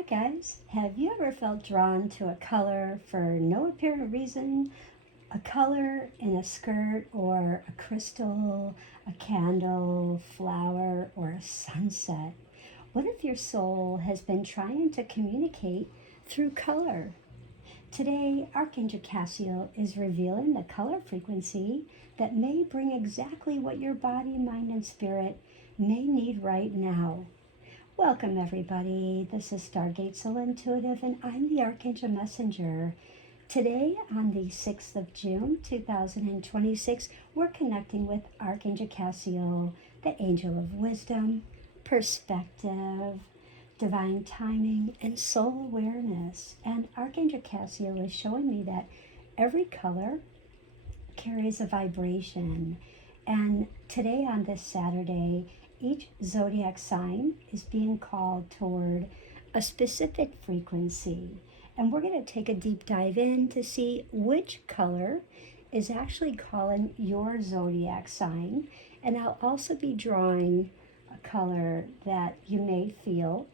Hi guys, have you ever felt drawn to a color for no apparent reason? A color in a skirt or a crystal, a candle, flower, or a sunset? What if your soul has been trying to communicate through color? Today, Archangel Cassiel is revealing the color frequency that may bring exactly what your body, mind, and spirit may need right now. Welcome, everybody. This is Stargate Soul Intuitive, and I'm the Archangel Messenger. Today, on the 6th of June, 2026, we're connecting with Archangel Cassiel, the angel of wisdom, perspective, divine timing, and soul awareness. And Archangel Cassiel is showing me that every color carries a vibration. And today, on this Saturday, each zodiac sign is being called toward a specific frequency. And we're going to take a deep dive in to see which color is actually calling your zodiac sign. And I'll also be drawing a color that you may feel.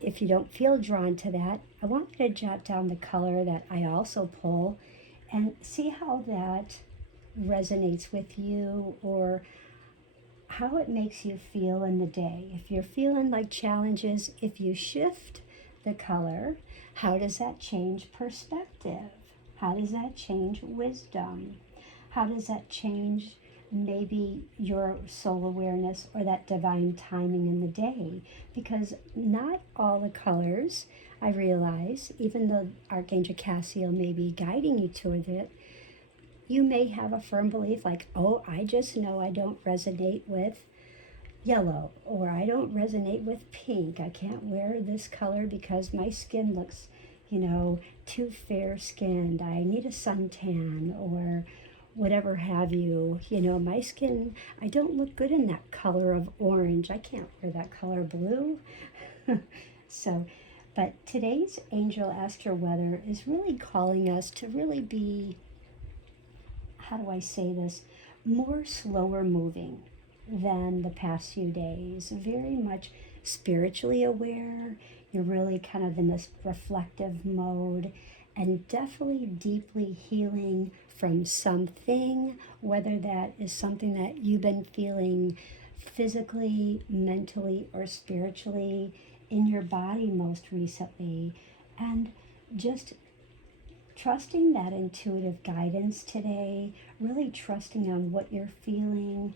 If you don't feel drawn to that, I want you to jot down the color that I also pull and see how that resonates with you or how it makes you feel in the day. If you're feeling like challenges, if you shift the color, how does that change perspective? How does that change wisdom? How does that change maybe your soul awareness or that divine timing in the day? Because not all the colors, I realize, even though Archangel Cassiel may be guiding you toward it, you may have a firm belief like, oh, I just know I don't resonate with yellow, or I don't resonate with pink. I can't wear this color because my skin looks, too fair-skinned. I need a suntan or whatever have you. My skin, I don't look good in that color of orange. I can't wear that color blue. But today's angel astro weather is really calling us to really be, how do I say this, more slower moving than the past few days. Very much spiritually aware. You're really kind of in this reflective mode and definitely deeply healing from something, whether that is something that you've been feeling physically, mentally, or spiritually in your body most recently. And just trusting that intuitive guidance today, really trusting on what you're feeling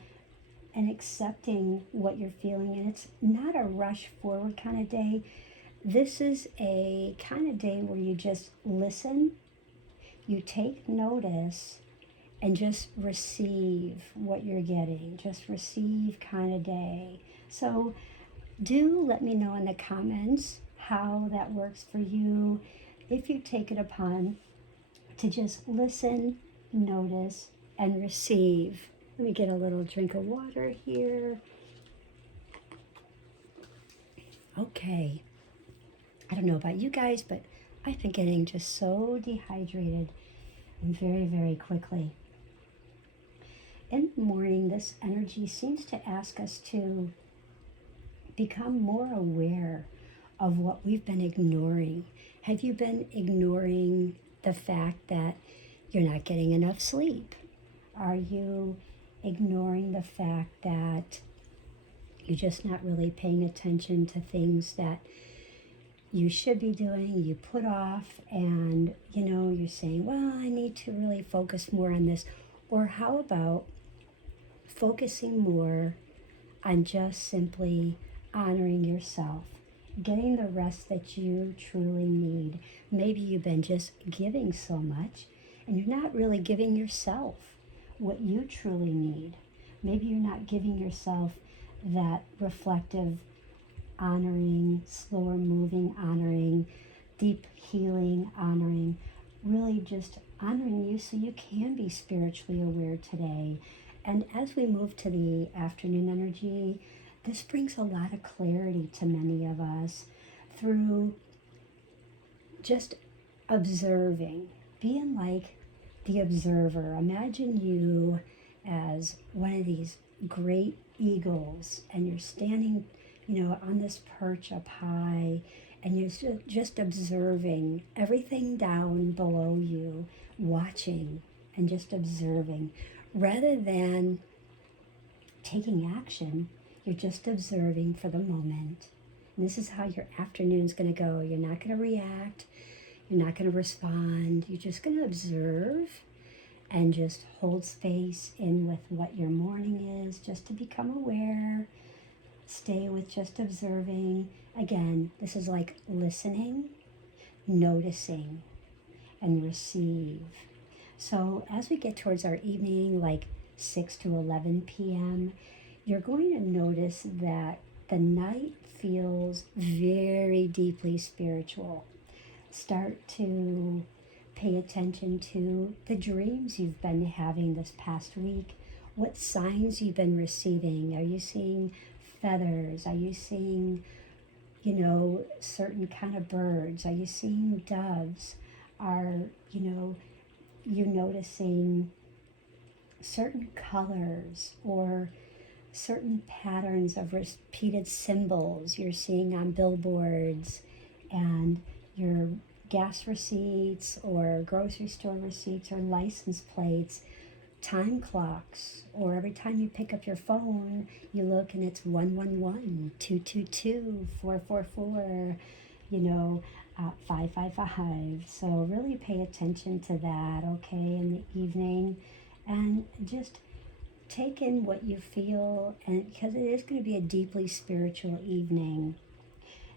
and accepting what you're feeling. And it's not a rush forward kind of day. This is a kind of day where you just listen, you take notice, and just receive what you're getting. Just receive kind of day. So do let me know in the comments how that works for you. If you take it upon to just listen, notice, and receive. Let me get a little drink of water here. Okay. I don't know about you guys, but I've been getting just so dehydrated and very, very quickly. In the morning, this energy seems to ask us to become more aware of what we've been ignoring. Have you been ignoring the fact that you're not getting enough sleep? Are you ignoring the fact that you're just not really paying attention to things that you should be doing, you put off, and you're saying, well, I need to really focus more on this? Or how about focusing more on just simply honoring yourself, getting the rest that you truly need? Maybe you've been just giving so much and you're not really giving yourself what you truly need. Maybe you're not giving yourself that reflective, honoring, slower moving, honoring, deep healing, honoring, really just honoring you so you can be spiritually aware today. And as we move to the afternoon energy, this brings a lot of clarity to many of us through just observing, being like the observer. Imagine you as one of these great eagles and you're standing on this perch up high, and you're just observing everything down below you, watching and just observing. Rather than taking action, you're just observing for the moment. And this is how your afternoon's going to go. You're not going to react. You're not going to respond. You're just going to observe and just hold space in with what your morning is, just to become aware. Stay with just observing. Again, this is like listening, noticing, and receive. So as we get towards our evening, like 6 to 11 p.m., you're going to notice that the night feels very deeply spiritual. Start to pay attention to the dreams you've been having this past week. What signs you've been receiving. Are you seeing feathers? Are you seeing, certain kind of birds? Are you seeing doves? Are, you noticing certain colors or certain patterns of repeated symbols you're seeing on billboards and your gas receipts or grocery store receipts or license plates, time clocks, or every time you pick up your phone, you look and it's 111, 222, 444, 555. So really pay attention to that, okay, in the evening, and just take in what you feel, and because it is going to be a deeply spiritual evening.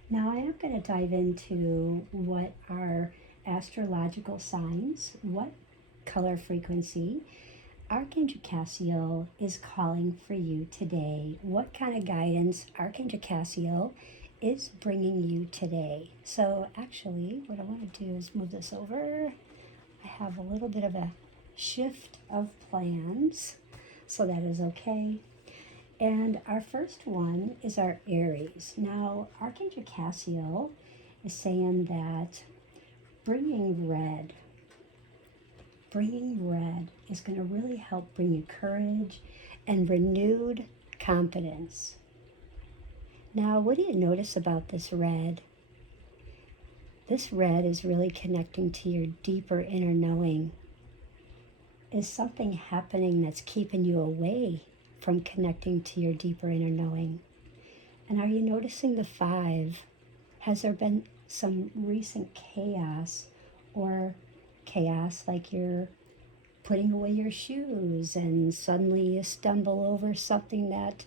Now I am going to dive into what are astrological signs, what color frequency Archangel Cassiel is calling for you today. What kind of guidance Archangel Cassiel is bringing you today. So actually, what I want to do is move this over. I have a little bit of a shift of plans, so that is okay. And our first one is our Aries. Now, Archangel Cassiel is saying that bringing red is going to really help bring you courage and renewed confidence. Now, what do you notice about this red? This red is really connecting to your deeper inner knowing. Is something happening that's keeping you away from connecting to your deeper inner knowing? And are you noticing the 5? Has there been some recent chaos, or chaos like you're putting away your shoes and suddenly you stumble over something that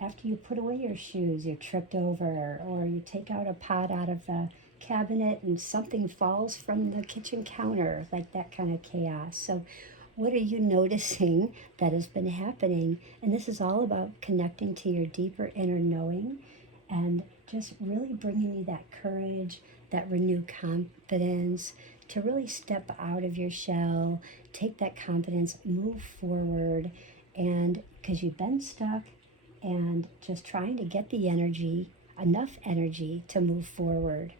after you put away your shoes you tripped over, or you take out a pot out of the cabinet and something falls from the kitchen counter, like that kind of chaos. So what are you noticing that has been happening? And this is all about connecting to your deeper inner knowing and just really bringing you that courage, that renewed confidence to really step out of your shell, take that confidence, move forward, and because you've been stuck and just trying to get the energy, enough energy to move forward.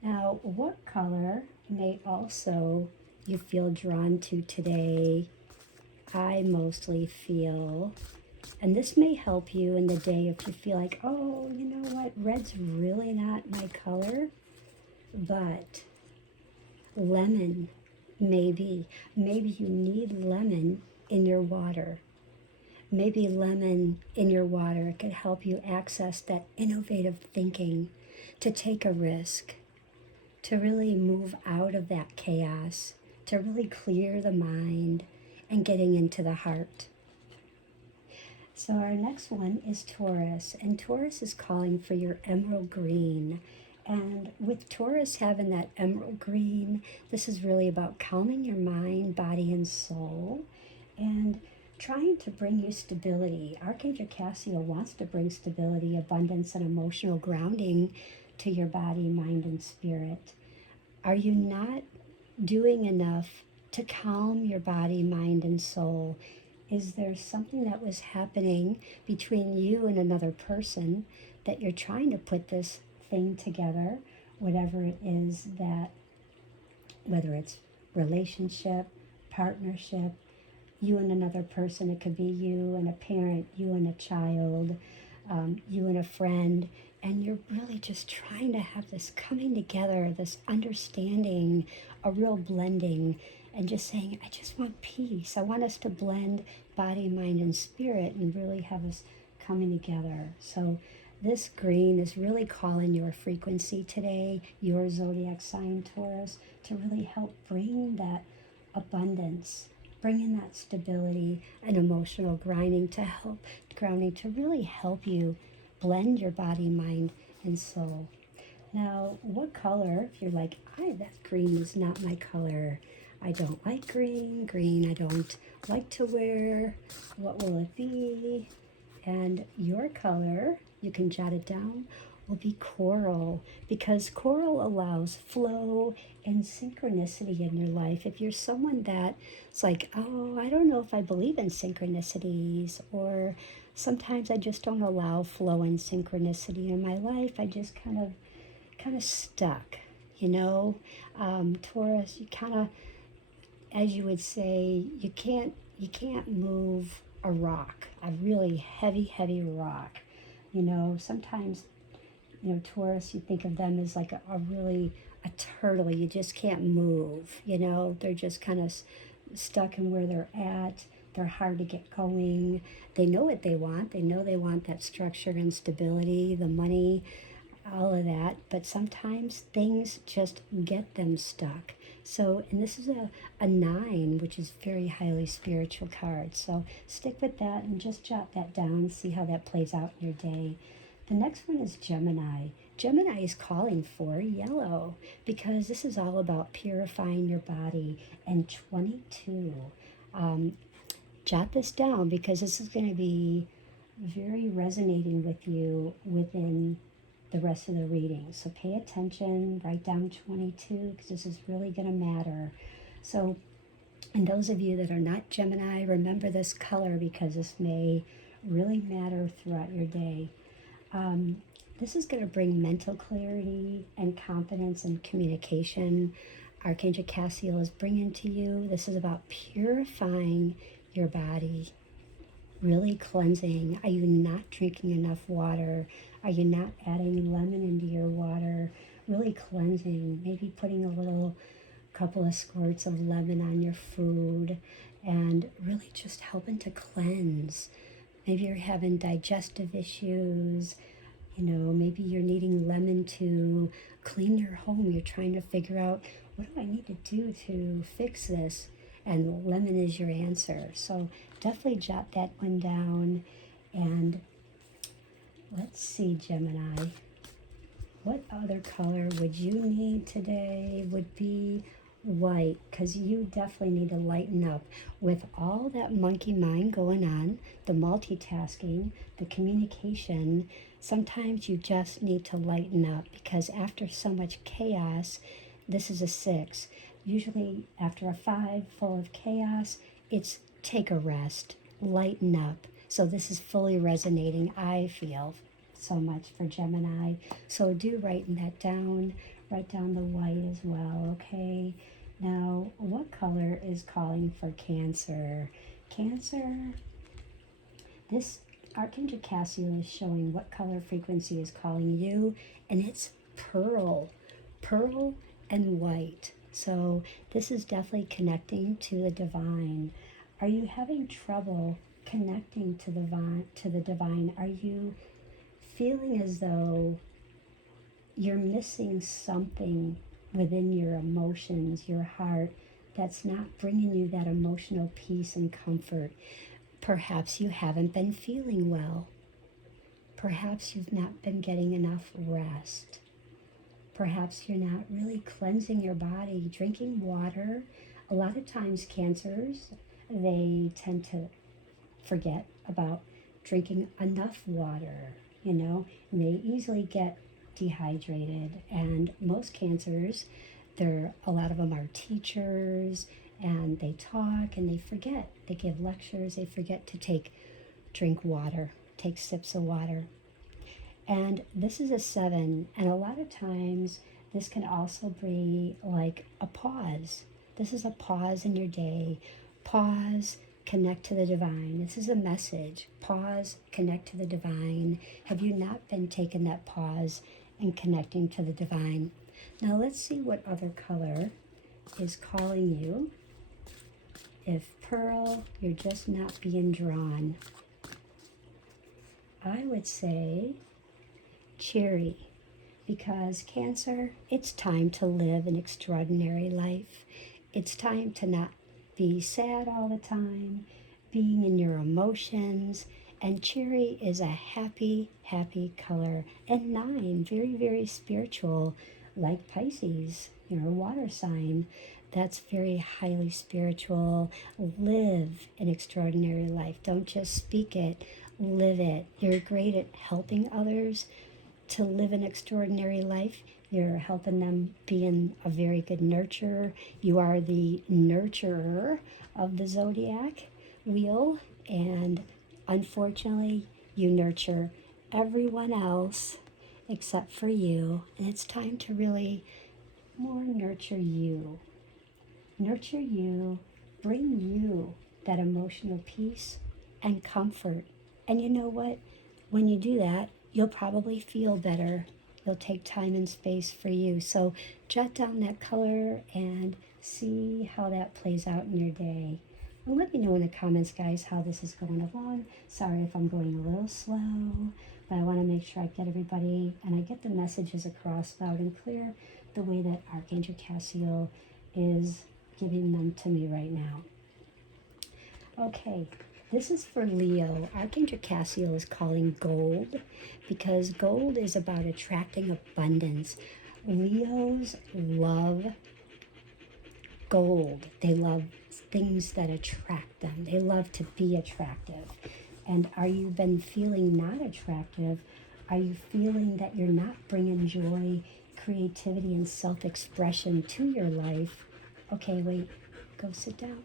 Now, what color may also you feel drawn to today? I mostly feel, and this may help you in the day if you feel like, oh, you know what, red's really not my color, but lemon, maybe you need lemon in your water. Maybe lemon in your water could help you access that innovative thinking, to take a risk, to really move out of that chaos, to really clear the mind and getting into the heart. So our next one is Taurus, and Taurus is calling for your emerald green. And with Taurus having that emerald green, this is really about calming your mind, body, and soul, and trying to bring you stability. Archangel Cassiel wants to bring stability, abundance, and emotional grounding to your body, mind, and spirit. Are you not doing enough to calm your body, mind, and soul? Is there something that was happening between you and another person that you're trying to put this thing together, whatever it is that, whether it's relationship, partnership, you and another person, it could be you and a parent, you and a child, you and a friend, and you're really just trying to have this coming together, this understanding, a real blending, and just saying, I just want peace. I want us to blend body, mind, and spirit and really have us coming together. So this green is really calling your frequency today, your zodiac sign, Taurus, to really help bring that abundance, bring in that stability and emotional grounding to really help you blend your body, mind, and soul. Now, what color, if you're like, that green is not my color, I don't like green, I don't like to wear, what will it be? And your color, you can jot it down, will be coral, because coral allows flow and synchronicity in your life. If you're someone that's like, oh, I don't know if I believe in synchronicities, or sometimes I just don't allow flow and synchronicity in my life, I just kind of stuck, Taurus, you kind of, as you would say, you can't move a rock, a really heavy rock. Sometimes, Taurus, you think of them as like a turtle. You just can't move, they're just kind of stuck in where they're at. They're hard to get going. They know what they want. They know they want that structure and stability, the money, all of that. But sometimes things just get them stuck. So, and this is a 9, which is very highly spiritual card. So stick with that and just jot that down and see how that plays out in your day. The next one is Gemini. Gemini is calling for yellow because this is all about purifying your body. And 22. Jot this down because this is going to be very resonating with you within the rest of the reading. So pay attention, write down 22 because this is really going to matter. So, and those of you that are not Gemini, remember this color because this may really matter throughout your day. This is going to bring mental clarity and confidence and communication. Archangel Cassiel is bringing to you. This is about purifying your body, really cleansing. Are you not drinking enough water? Are you not adding lemon into your water? Really cleansing, maybe putting a couple of squirts of lemon on your food and really just helping to cleanse. Maybe you're having digestive issues, maybe you're needing lemon to clean your home. You're trying to figure out, what do I need to do to fix this? And lemon is your answer. So definitely jot that one down. And let's see, Gemini. What other color would you need today? Would be white, because you definitely need to lighten up with all that monkey mind going on, the multitasking, the communication. Sometimes you just need to lighten up because after so much chaos, this is a 6. Usually after a 5 full of chaos, it's take a rest, lighten up. So this is fully resonating, I feel, so much for Gemini. So do write that down. Write down the white as well, okay? Now, what color is calling for Cancer? Cancer, this Archangel Cassiel is showing what color frequency is calling you, and it's pearl and white. So this is definitely connecting to the divine. Are you having trouble connecting to the divine? Are you feeling as though you're missing something within your emotions, your heart, that's not bringing you that emotional peace and comfort? Perhaps you haven't been feeling well. Perhaps you've not been getting enough rest. Perhaps you're not really cleansing your body, drinking water. A lot of times cancers, they tend to forget about drinking enough water, and they easily get dehydrated. And most cancers, a lot of them are teachers, and they talk and they forget. They give lectures, they forget to drink water, take sips of water. And this is a 7, and a lot of times this can also be like a pause. This is a pause in your day. Pause, connect to the divine. This is a message. Pause, connect to the divine. Have you not been taking that pause and connecting to the divine? Now let's see what other color is calling you. If pearl, you're just not being drawn, I would say cherry, because Cancer, it's time to live an extraordinary life. It's time to not be sad all the time, being in your emotions, and cherry is a happy, happy color. And 9, very, very spiritual, like Pisces, water sign. That's very highly spiritual. Live an extraordinary life. Don't just speak it, live it. You're great at helping others to live an extraordinary life. You're helping them being a very good nurturer. You are the nurturer of the Zodiac wheel, and unfortunately, you nurture everyone else except for you. And it's time to really more nurture you. Nurture you, bring you that emotional peace and comfort. And you know what? When you do that, you'll probably feel better. You'll take time and space for you. So jot down that color and see how that plays out in your day. And let me know in the comments, guys, how this is going along. Sorry if I'm going a little slow, but I want to make sure I get everybody and I get the messages across loud and clear the way that Archangel Cassiel is giving them to me right now. Okay, this is for Leo. Archangel Cassiel is calling gold because gold is about attracting abundance. Leos love gold. They love things that attract them. They love to be attractive. And are you been feeling not attractive? Are you feeling that you're not bringing joy, creativity, and self-expression to your life? Okay, wait, go sit down,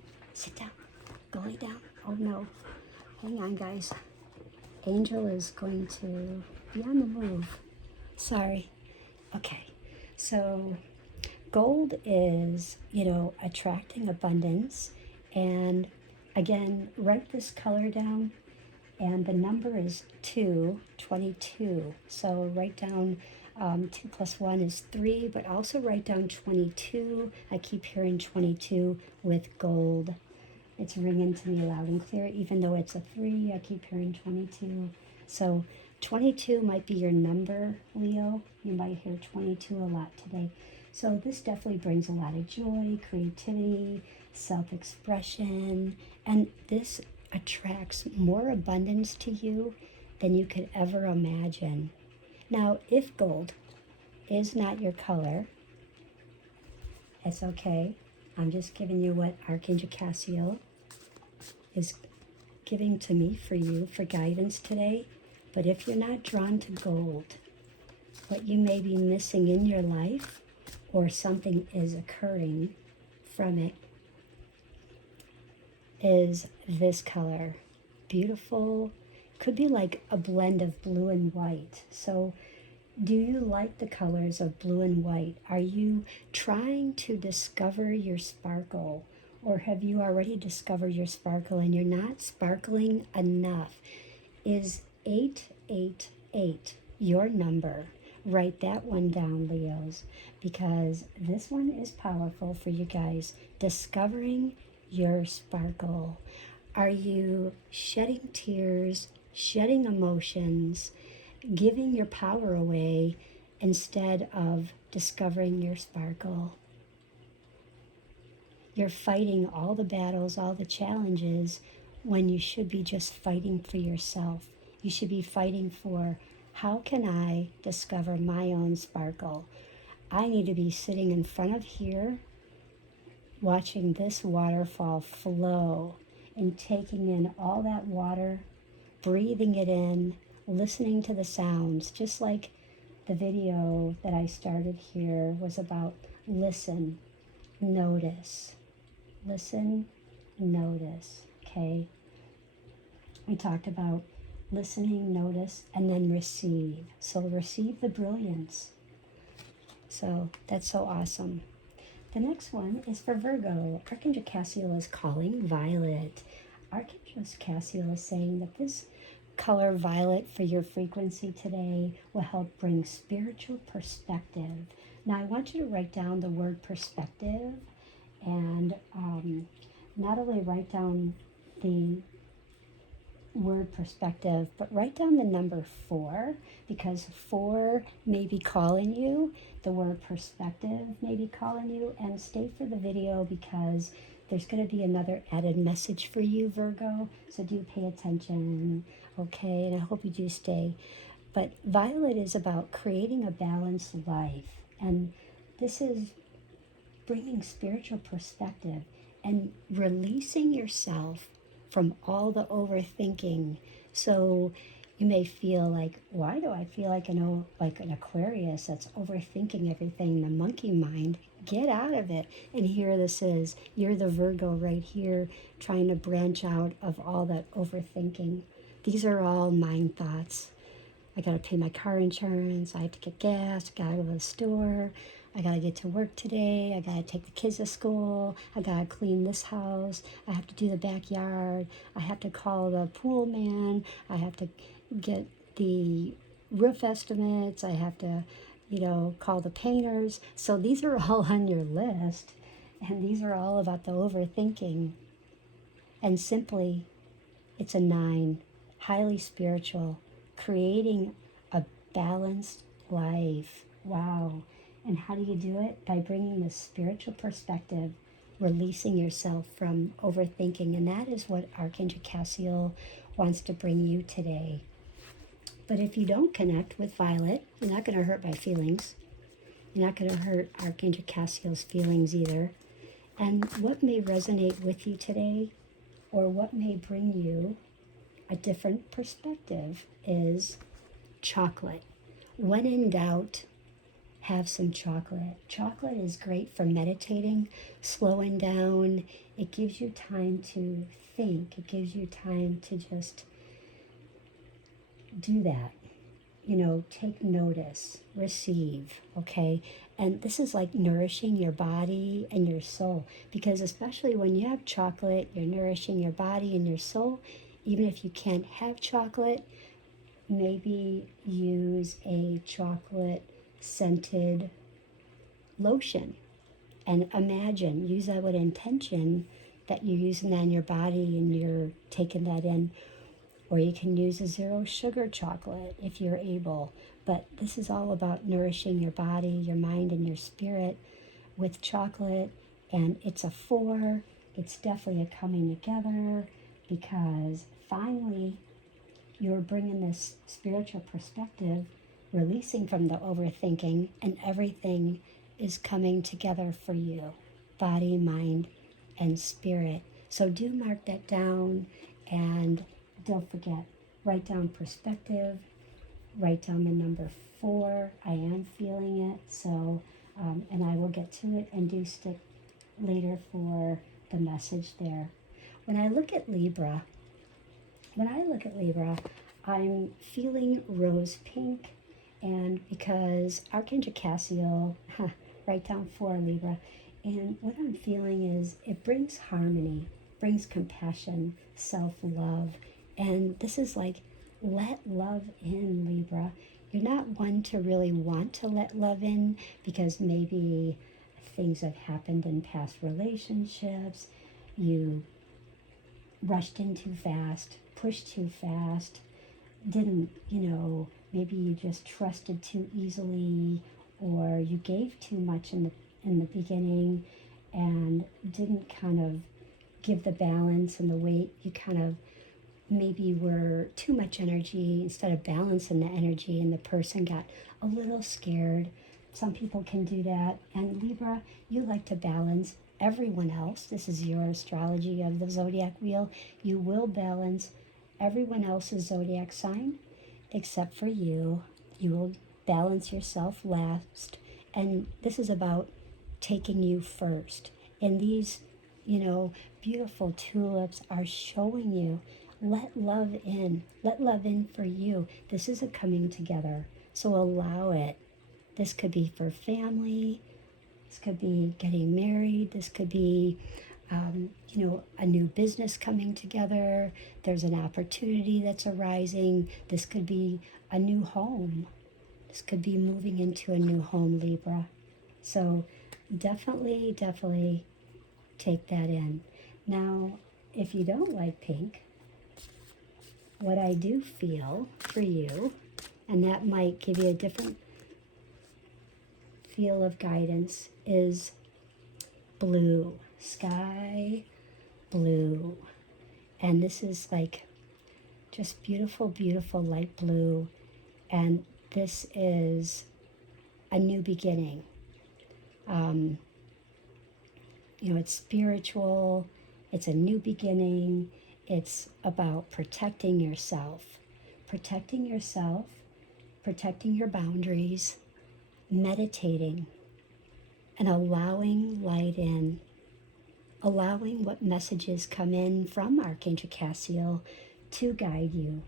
go lay down. Oh no, hang on, guys. Angel is going to be on the move. Sorry. Okay, so gold is, attracting abundance. And again, write this color down. And the number is 22. So write down 2 plus 1 is 3, but also write down 22. I keep hearing 22 with gold. It's ringing to me loud and clear. Even though it's a 3, I keep hearing 22. So 22 might be your number, Leo. You might hear 22 a lot today. So this definitely brings a lot of joy, creativity, self-expression, and this attracts more abundance to you than you could ever imagine. Now, if gold is not your color, it's okay. I'm just giving you what Archangel Cassiel is giving to me for you for guidance today. But if you're not drawn to gold, what you may be missing in your life or something is occurring from it is this color. Beautiful. Could be like a blend of blue and white. So do you like the colors of blue and white? Are you trying to discover your sparkle? Or have you already discovered your sparkle and you're not sparkling enough? Is 888 your number? Write that one down, Leos, because this one is powerful for you guys. Discovering your sparkle. Are you shedding tears, shedding emotions, giving your power away instead of discovering your sparkle? You're fighting all the battles, all the challenges, when you should be just fighting for yourself. You should be fighting for, how can I discover my own sparkle? I need to be sitting in front of here, watching this waterfall flow and taking in all that water, breathing it in, listening to the sounds, just like the video that I started here was about listen, notice. Listen, notice, okay? We talked about listening, notice, and then receive. So receive the brilliance. So that's so awesome. The next one is for Virgo. Archangel Cassiel is calling violet. Archangel Cassiel is saying that this color violet for your frequency today will help bring spiritual perspective. Now, I want you to write down the word perspective, and not only write down the word perspective, but write down the number 4, because 4 may be calling you. The word perspective may be calling you. And stay for the video, because there's going to be another added message for you, Virgo. So do pay attention, okay? And I hope you do stay. But violet is about creating a balanced life. And this is bringing spiritual perspective and releasing yourself from all the overthinking. So you may feel like, why do I feel like an Aquarius that's overthinking everything, the monkey mind? Get out of it. And here this is. You're the Virgo right here, trying to branch out of all that overthinking. These are all mind thoughts. I got to pay my car insurance. I have to get gas. I got to go to the store. I got to get to work today. I got to take the kids to school. I got to clean this house. I have to do the backyard. I have to call the pool man. I have to get the roof estimates. I have to, call the painters. So these are all on your list. And these are all about the overthinking. And simply, it's a 9, highly spiritual, creating a balanced life. Wow. And how do you do it? By bringing this spiritual perspective, releasing yourself from overthinking. And that is what Archangel Cassiel wants to bring you today. But if you don't connect with Violet, you're not going to hurt my feelings. You're not going to hurt Archangel Cassiel's feelings either. And what may resonate with you today, or what may bring you a different perspective, is chocolate. When in doubt, have some chocolate. Chocolate is great for meditating, slowing down. It gives you time to think. It gives you time to just do that. Take notice, receive, okay? And this is like nourishing your body and your soul, because especially when you have chocolate, you're nourishing your body and your soul. Even if you can't have chocolate, maybe use a chocolate scented lotion, and use that with intention that you're using that in your body and you're taking that in. Or you can use a 0 sugar chocolate if you're able. But this is all about nourishing your body, your mind, and your spirit with chocolate. And it's a 4. It's definitely a coming together, because finally you're bringing this spiritual perspective, releasing from the overthinking, and everything is coming together for you, body, mind, and spirit. So do mark that down, and don't forget, write down perspective, write down the number 4. I am feeling it. So, and I will get to it and do stick later for the message there. When I look at Libra, I'm feeling rose pink. And because Archangel Cassiel, write down 4, Libra. And what I'm feeling is it brings harmony, brings compassion, self-love. And this is like, let love in, Libra. You're not one to really want to let love in, because maybe things have happened in past relationships. You rushed in too fast, pushed too fast, didn't, maybe you just trusted too easily, or you gave too much in the beginning and didn't kind of give the balance and the weight. You kind of maybe were too much energy instead of balancing the energy, and the person got a little scared. Some people can do that. And Libra, you like to balance everyone else. This is your astrology of the zodiac wheel. You will balance everyone else's zodiac sign except for you. You will balance yourself last. And this is about taking you first. And these, beautiful tulips are showing you, let love in. Let love in for you. This is a coming together. So allow it. This could be for family. This could be getting married. This could be a new business coming together. There's an opportunity that's arising. This could be a new home. This could be moving into a new home, Libra. So definitely take that in. Now, if you don't like pink, what I do feel for you, and that might give you a different feel of guidance, is blue, sky blue. And this is like just beautiful, beautiful light blue. And this is a new beginning. It's spiritual, it's a new beginning, it's about protecting yourself, protecting your boundaries, meditating, and allowing light in, allowing what messages come in from Archangel Cassiel to guide you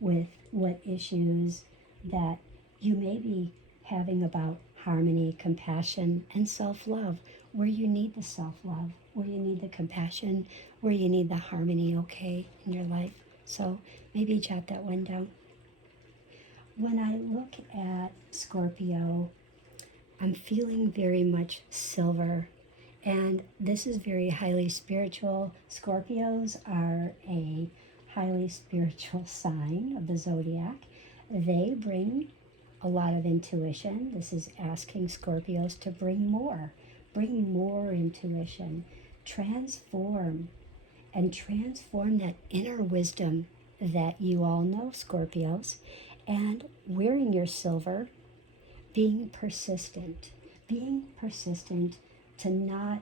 with what issues that you may be having about harmony, compassion, and self-love, where you need the self-love, where you need the compassion, where you need the harmony, okay, in your life. So maybe jot that one down. When I look at Scorpio, I'm feeling very much silver, and this is very highly spiritual. Scorpios are a highly spiritual sign of the Zodiac. They bring a lot of intuition. This is asking Scorpios to bring more intuition, transform that inner wisdom that you all know, Scorpios, and wearing your silver, being persistent to not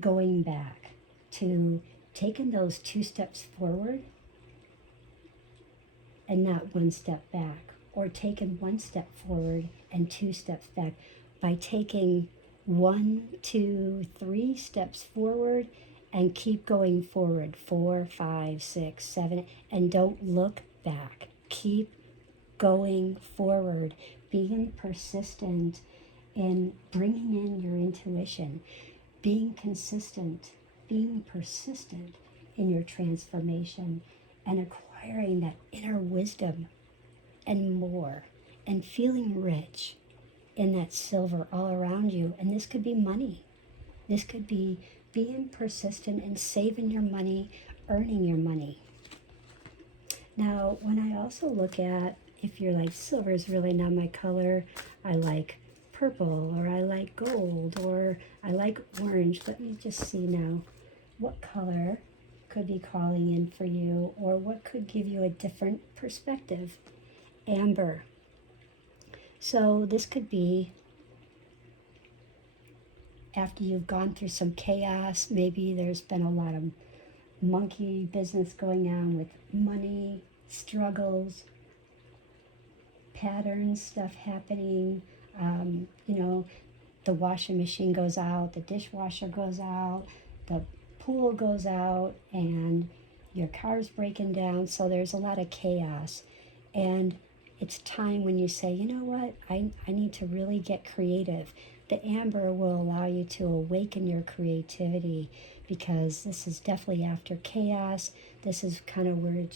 going back, to taking those 2 steps forward and not 1 step back, or taking 1 step forward and 2 steps back, by taking 1, 2, 3 steps forward and keep going forward, 4, 5, 6, 7, and don't look back. Keep going forward, being persistent in bringing in your intuition, being consistent, being persistent in your transformation, and acquiring that inner wisdom and more, and feeling rich in that silver all around you. And this could be money. This could be being persistent and saving your money, earning your money. Now, when I also look at, if you're like, silver is really not my color, I like purple, or I like gold, or I like orange. Let me just see now what color could be calling in for you, or what could give you a different perspective. Amber. So this could be after you've gone through some chaos. Maybe there's been a lot of monkey business going on with money, struggles, patterns, stuff happening. The washing machine goes out, the dishwasher goes out, the pool goes out, and your car's breaking down. So there's a lot of chaos. And it's time when you say, you know what, I need to really get creative. The amber will allow you to awaken your creativity, because this is definitely after chaos. This is kind of where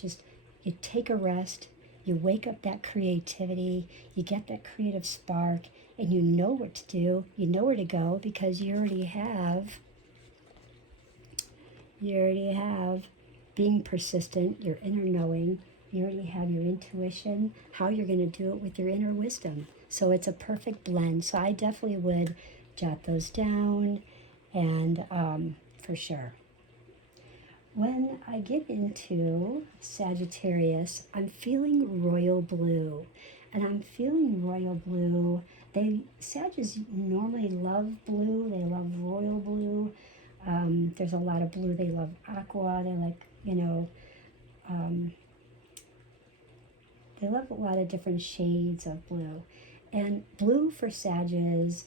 you take a rest, you wake up that creativity, you get that creative spark, and you know what to do, you know where to go, because you already have being persistent, your inner knowing. You already have your intuition, how you're going to do it with your inner wisdom. So it's a perfect blend. So I definitely would jot those down, and for sure. When I get into Sagittarius, I'm feeling royal blue. And I'm feeling royal blue. Sagittarius normally love blue. They love royal blue. There's a lot of blue. They love aqua. They like, they love a lot of different shades of blue. And blue for Sagittarius,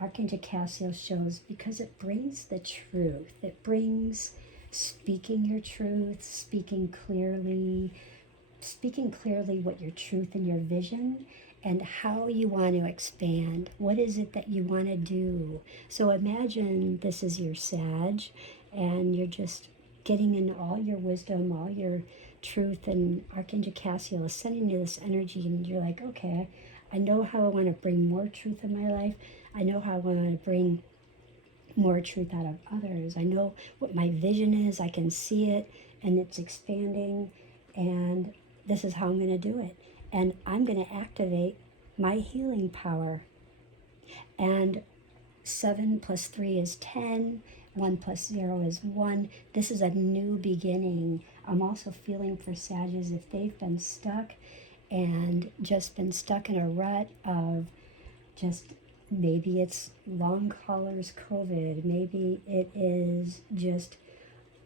Archangel Cassiel shows, because it brings the truth. It brings speaking your truth, speaking clearly what your truth and your vision, and how you want to expand. What is it that you want to do? So imagine this is your Sag, and you're just getting in all your wisdom, all your truth, and Archangel Cassiel is sending you this energy, and you're like, okay, I know how I want to bring more truth in my life. I know how I want to bring more truth out of others. I know what my vision is. I can see it, and it's expanding, and this is how I'm going to do it. And I'm going to activate my healing power. And 7 plus 3 is 10. 1 plus 0 is 1. This is a new beginning. I'm also feeling for Sagittarius if they've been stuck and just been stuck in a rut of just, maybe it's long haulers COVID, maybe it is just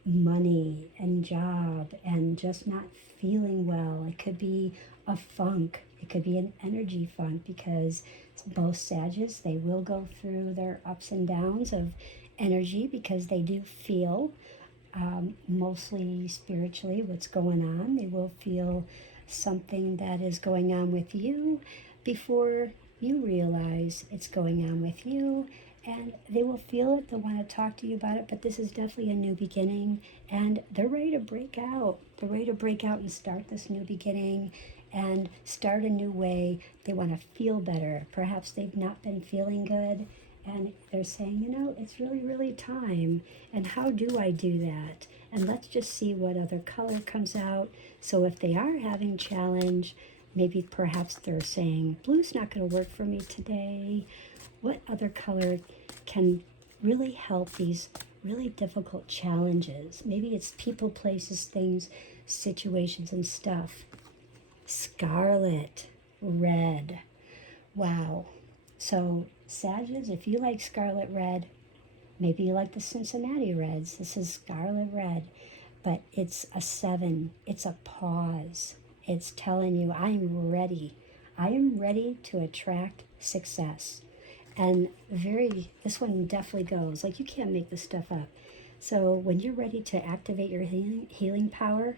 money and job and just not feeling well. It could be a funk. It could be an energy funk, because both Sagittarius, they will go through their ups and downs of energy, because they do feel mostly spiritually what's going on. They will feel something that is going on with you before you realize it's going on with you, and they will feel it. They'll want to talk to you about it, but this is definitely a new beginning, and they're ready to break out. They're ready to break out and start this new beginning and start a new way. They want to feel better. Perhaps they've not been feeling good, and they're saying, you know, it's really, really time. And how do I do that? And let's just see what other color comes out. So if they are having challenge, maybe perhaps they're saying, blue's not going to work for me today. What other color can really help these really difficult challenges? Maybe it's people, places, things, situations, and stuff. Scarlet, red. Wow. So Sagittarius, if you like scarlet red, maybe you like the Cincinnati Reds. This is scarlet red, but it's a 7. It's a pause. It's telling you, I am ready. I am ready to attract success. And this one definitely goes, like, you can't make this stuff up. So when you're ready to activate your healing power,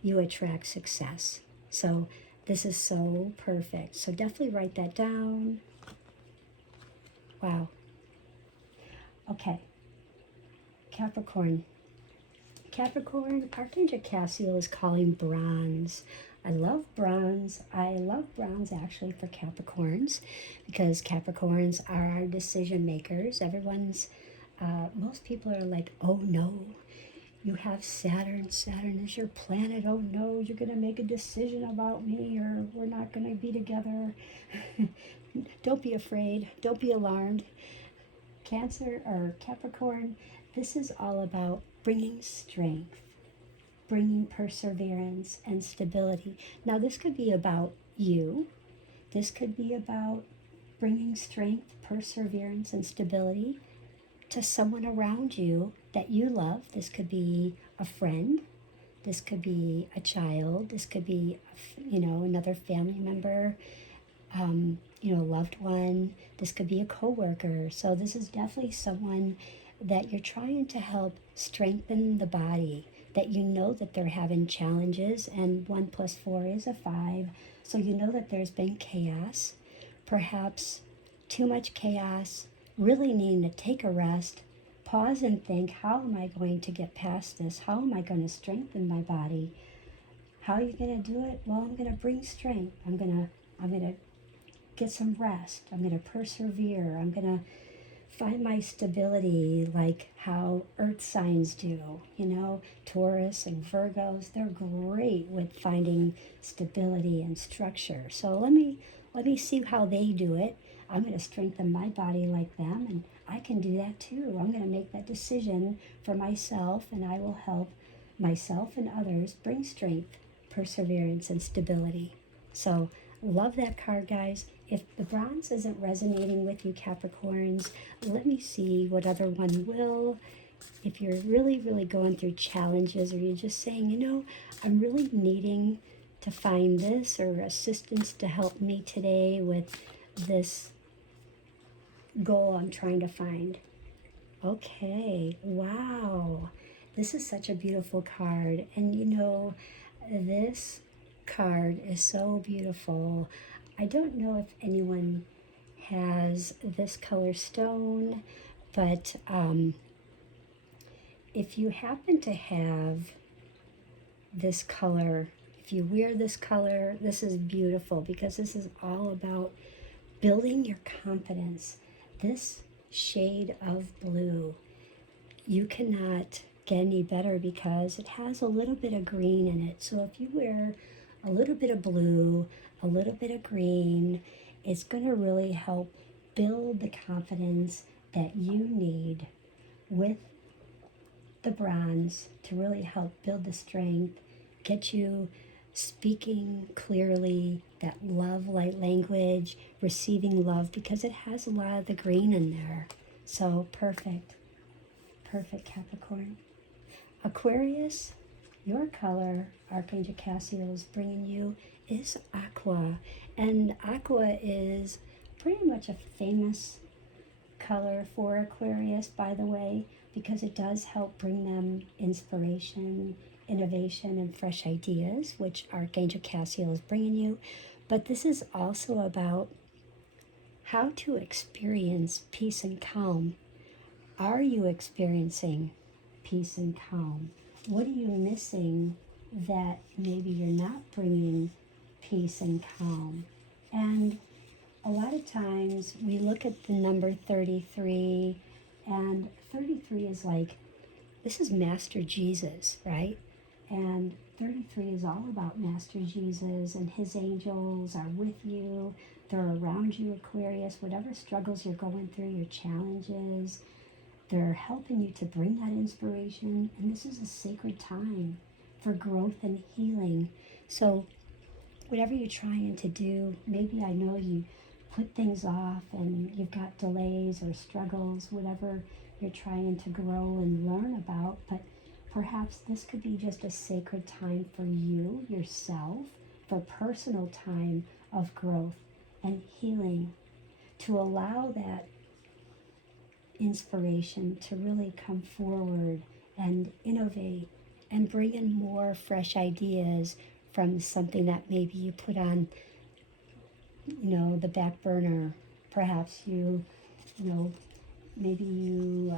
you attract success. So this is so perfect. So definitely write that down. Wow. Okay. Capricorn. Capricorn, Archangel Cassiel is calling bronze. I love bronze. I love bronze actually for Capricorns, because Capricorns are our decision makers. Most people are like, oh no, you have Saturn. Saturn is your planet. Oh no, you're going to make a decision about me, or we're not going to be together. Don't be afraid. Don't be alarmed. Cancer or Capricorn, this is all about bringing strength, bringing perseverance and stability. Now, this could be about you. This could be about bringing strength, perseverance, and stability to someone around you that you love. This could be a friend. This could be a child. This could be, another family member, loved one. This could be a coworker. So this is definitely someone that you're trying to help strengthen the body, that you know that they're having challenges, and 1 plus 4 is a 5. So you know that there's been chaos, perhaps too much chaos, really needing to take a rest, pause and think, how am I going to get past this? How am I going to strengthen my body? How are you going to do it? Well, I'm going to bring strength. I'm going to get some rest. I'm going to persevere. I'm going to find my stability, like how earth signs do. Taurus and Virgos, they're great with finding stability and structure. So let me see how they do it. I'm going to strengthen my body like them, and I can do that too. I'm going to make that decision for myself, and I will help myself and others bring strength, perseverance, and stability. So love that card, guys. If the bronze isn't resonating with you, Capricorns, let me see what other one will. If you're really, really going through challenges, or you're just saying, I'm really needing to find this or assistance to help me today with this goal I'm trying to find. Okay, wow. This is such a beautiful card. And this card is so beautiful. I don't know if anyone has this color stone, but if you happen to have this color, if you wear this color, this is beautiful because this is all about building your confidence. This shade of blue, you cannot get any better because it has a little bit of green in it. So if you wear a little bit of blue, a little bit of green, it's going to really help build the confidence that you need with the bronze to really help build the strength, get you speaking clearly, that love light language, receiving love, because it has a lot of the green in there. So perfect. Perfect, Capricorn. Aquarius, your color, Archangel Cassiel is bringing you, is aqua. And aqua is pretty much a famous color for Aquarius, by the way, because it does help bring them inspiration, innovation, and fresh ideas, which Archangel Cassiel is bringing you. But this is also about how to experience peace and calm. Are you experiencing peace and calm? What are you missing that maybe you're not bringing peace and calm? And a lot of times we look at the number 33, and 33 is like, this is Master Jesus, right? And 33 is all about Master Jesus, and his angels are with you. They're around you, Aquarius. Whatever struggles you're going through, your challenges, they're helping you to bring that inspiration. And this is a sacred time for growth and healing. So whatever you're trying to do, maybe I know you put things off and you've got delays or struggles, whatever you're trying to grow and learn about, but perhaps this could be just a sacred time for you, yourself, for personal time of growth and healing, to allow that inspiration to really come forward and innovate and bring in more fresh ideas from something that maybe you put on, the back burner. Perhaps maybe you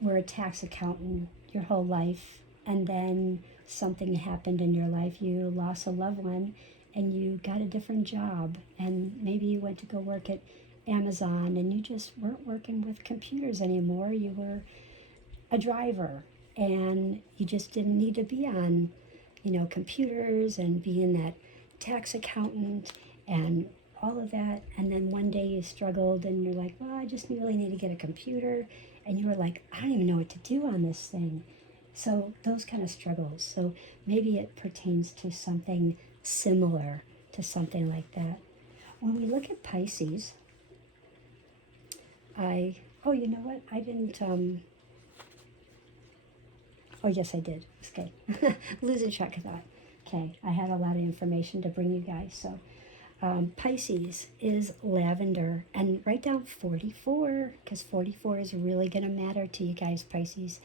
were a tax accountant your whole life, and then something happened in your life. You lost a loved one and you got a different job, and maybe you went to go work at Amazon and you just weren't working with computers anymore. You were a driver and you just didn't need to be on computers and being that tax accountant and all of that. And then one day you struggled and you're like, well, I just really need to get a computer. And you were like, I don't even know what to do on this thing. So those kind of struggles. So maybe it pertains to something similar to something like that. When we look at Pisces, you know what? I didn't, oh yes, I did. Okay. Losing track of that. Okay, I had a lot of information to bring you guys. So Pisces is lavender, and write down 44, because 44 is really going to matter to you guys, Pisces.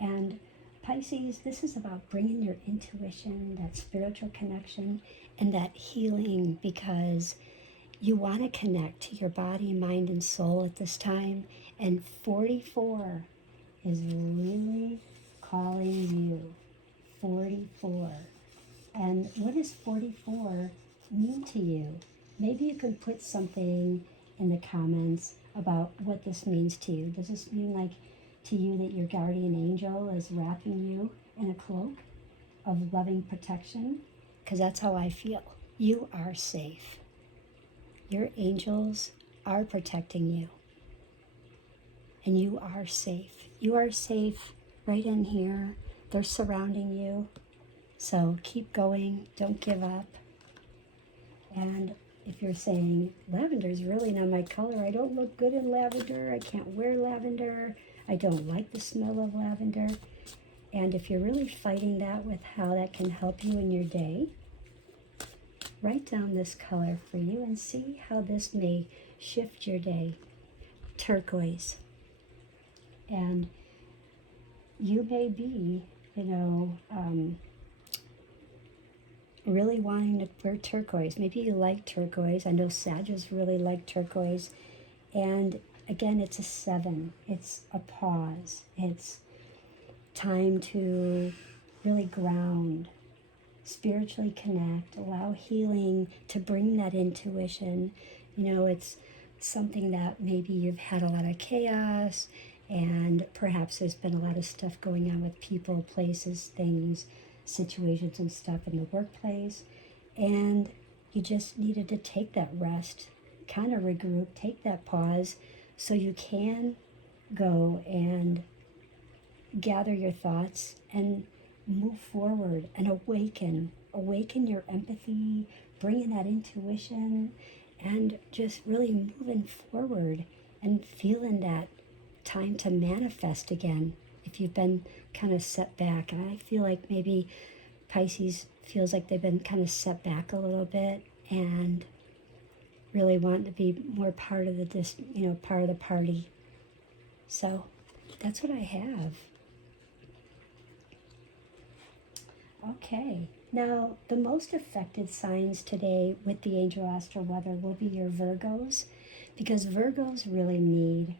And Pisces, this is about bringing your intuition, that spiritual connection, and that healing, because you want to connect to your body, mind, and soul at this time. And 44 is really calling you. 44. And what does 44 mean to you? Maybe you can put something in the comments about what this means to you. Does this mean like to you that your guardian angel is wrapping you in a cloak of loving protection? Because that's how I feel. You are safe. Your angels are protecting you. And you are safe. You are safe right in here. They're surrounding you. So keep going. Don't give up. And if you're saying, lavender is really not my color, I don't look good in lavender, I can't wear lavender, I don't like the smell of lavender. And if you're really fighting that with how that can help you in your day, write down this color for you and see how this may shift your day. Turquoise. And you may be, really wanting to wear turquoise. Maybe you like turquoise. I know Sagittarius really like turquoise. And again, it's a 7. It's a pause. It's time to really ground, spiritually connect, allow healing to bring that intuition. You know, it's something that maybe you've had a lot of chaos, and perhaps there's been a lot of stuff going on with people, places, things, situations and stuff in the workplace, and you just needed to take that rest, kind of regroup, take that pause so you can go and gather your thoughts and move forward and awaken your empathy, bringing that intuition, and just really moving forward and feeling that time to manifest again if you've been kind of set back. And I feel like maybe Pisces feels like they've been kind of set back a little bit and really want to be more part of part of the party. So that's what I have. Okay, now the most affected signs today with the angel astral weather will be your Virgos, because Virgos really need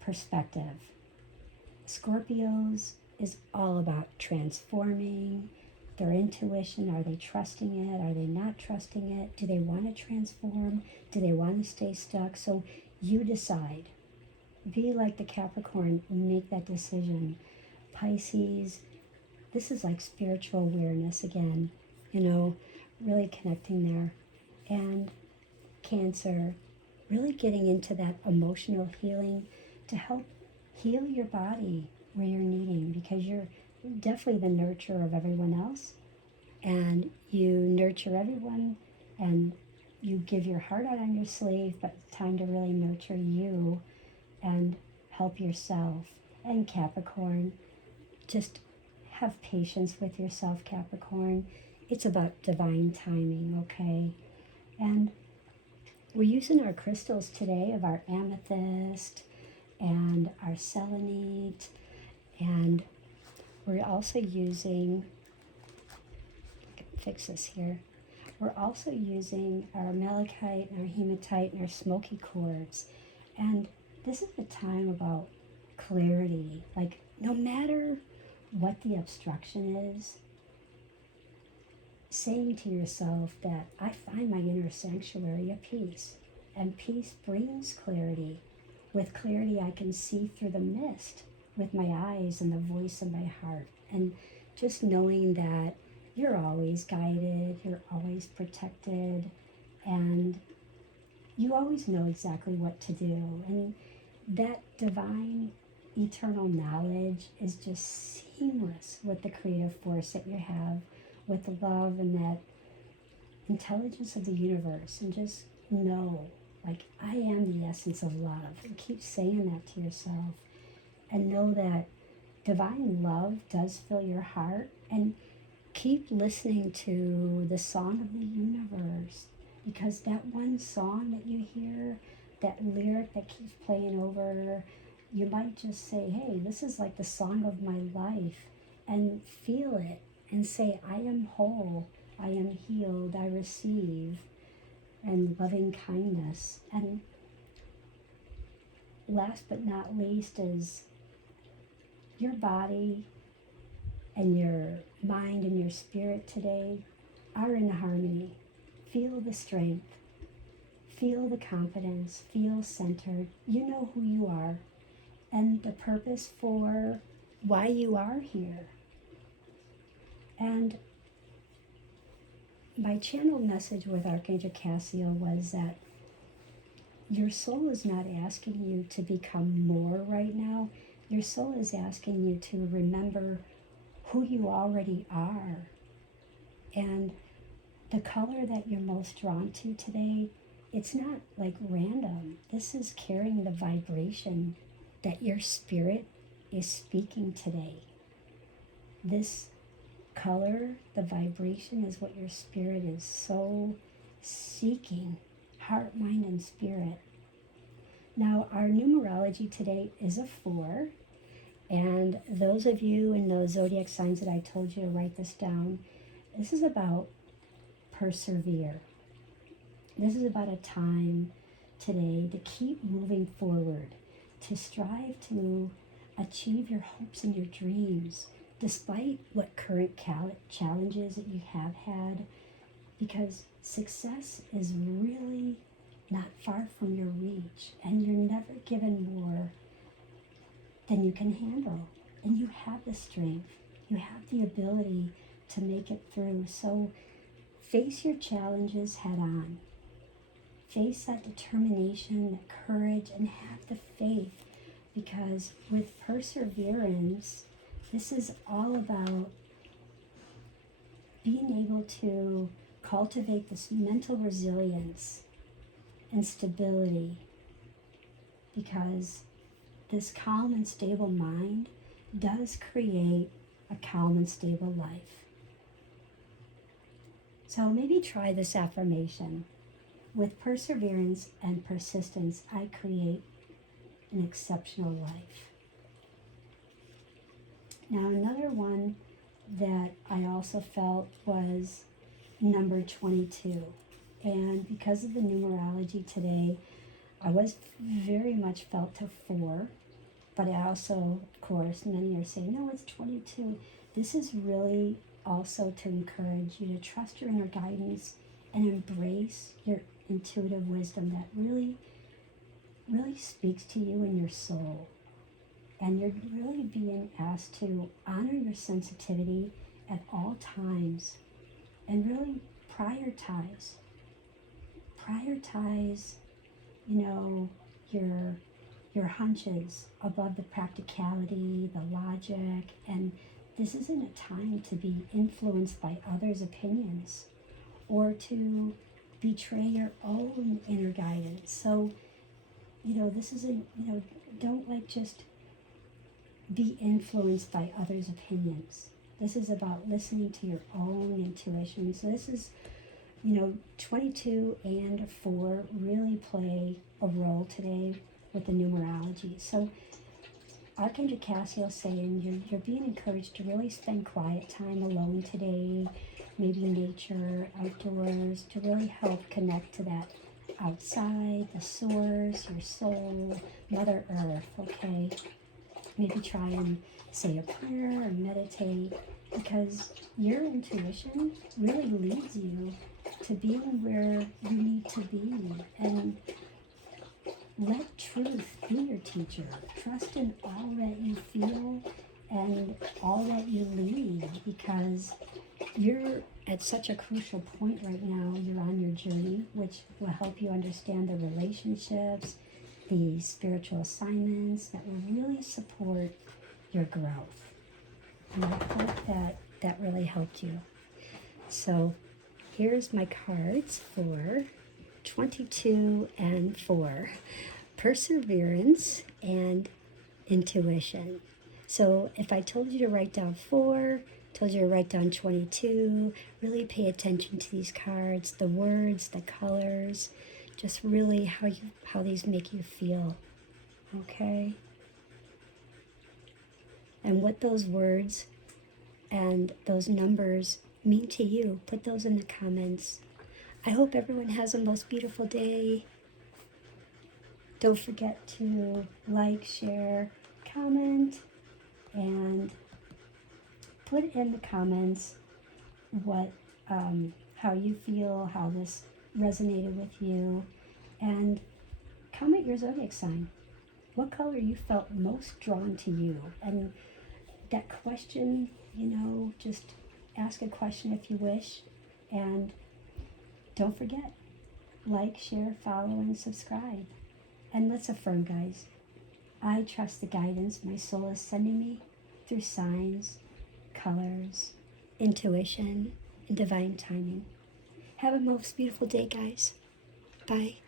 perspective. Scorpios is all about transforming their intuition. Are they trusting it? Are they not trusting it? Do they want to transform? Do they want to stay stuck? So you decide. Be like the Capricorn, make that decision. Pisces, this is like spiritual awareness again, really connecting there. And Cancer, really getting into that emotional healing to help heal your body where you're needing, because you're definitely the nurturer of everyone else, and you nurture everyone and you give your heart out on your sleeve, but it's time to really nurture you and help yourself. And Capricorn, just have patience with yourself, Capricorn. It's about divine timing, okay? And we're using our crystals today of our amethyst and our selenite, and we're also using, I can fix this here, we're also using our malachite and our hematite and our smoky quartz. And this is the time about clarity. Like, no matter what the obstruction is, saying to yourself that I find my inner sanctuary of peace, and peace brings clarity. With clarity, I can see through the mist with my eyes and the voice of my heart. And just knowing that you're always guided, you're always protected, and you always know exactly what to do. And that divine, eternal knowledge is just seamless with the creative force that you have, with the love and that intelligence of the universe. And just know, like, I am the essence of love. And keep saying that to yourself. And know that divine love does fill your heart. And keep listening to the song of the universe, because that one song that you hear, that lyric that keeps playing over, you might just say, hey, this is like the song of my life, and feel it and say, I am whole, I am healed, I receive, and loving kindness. And last but not least is your body and your mind and your spirit today are in harmony. Feel the strength, feel the confidence, feel centered. You know who you are and the purpose for why you are here. And my channel message with Archangel Cassiel was that your soul is not asking you to become more right now. Your soul is asking you to remember who you already are. And the color that you're most drawn to today, it's not like random. This is carrying the vibration that your spirit is speaking today. This color, the vibration, is what your spirit is so seeking, heart, mind, and spirit. Now, our numerology today is a 4. And those of you in those zodiac signs that I told you to write this down, this is about persevere. This is about a time today to keep moving forward, to strive to achieve your hopes and your dreams, despite what current challenges that you have had, because success is really not far from your reach, and you're never given more than you can handle. And you have the strength, you have the ability to make it through. So face your challenges head on. Face that determination, that courage, and have the faith, because with perseverance, this is all about being able to cultivate this mental resilience and stability, because this calm and stable mind does create a calm and stable life. So maybe try this affirmation. With perseverance and persistence, I create an exceptional life. Now, another one that I also felt was number 22. And because of the numerology today, I was very much felt to 4. But I also, of course, many are saying, no, it's 22. This is really also to encourage you to trust your inner guidance and embrace your intuitive wisdom that really speaks to you in your soul. And you're really being asked to honor your sensitivity at all times and really prioritize, your hunches above the practicality, the logic, and this isn't a time to be influenced by others' opinions or to betray your own inner guidance. So, this isn't, don't just be influenced by others' opinions. This is about listening to your own intuition. So this is, 22 and 4 really play a role today with the numerology. So Archangel Cassiel saying you're being encouraged to really spend quiet time alone today, maybe nature, outdoors, to really help connect to that outside, the source, your soul, Mother Earth, okay? Maybe try and say a prayer or meditate, because your intuition really leads you to being where you need to be. And let truth be your teacher. Trust in all that you feel and all that you lead, because you're at such a crucial point right now. You're on your journey, which will help you understand the relationships, the spiritual assignments that will really support your growth. And I hope that really helped you. So here's my cards for 22 and 4. Perseverance and intuition. So if I told you to write down 4, told you to write down 22, really pay attention to these cards, the words, the colors, just really how these make you feel, okay? And what those words and those numbers mean to you, put those in the comments. I hope everyone has a most beautiful day. Don't forget to like, share, comment, and put in the comments what how you feel, how this resonated with you, and comment your zodiac sign. What color you felt most drawn to you? And that question, just ask a question if you wish, and don't forget, like, share, follow, and subscribe. And let's affirm, guys. I trust the guidance my soul is sending me through signs, colors, intuition, and divine timing. Have a most beautiful day, guys. Bye.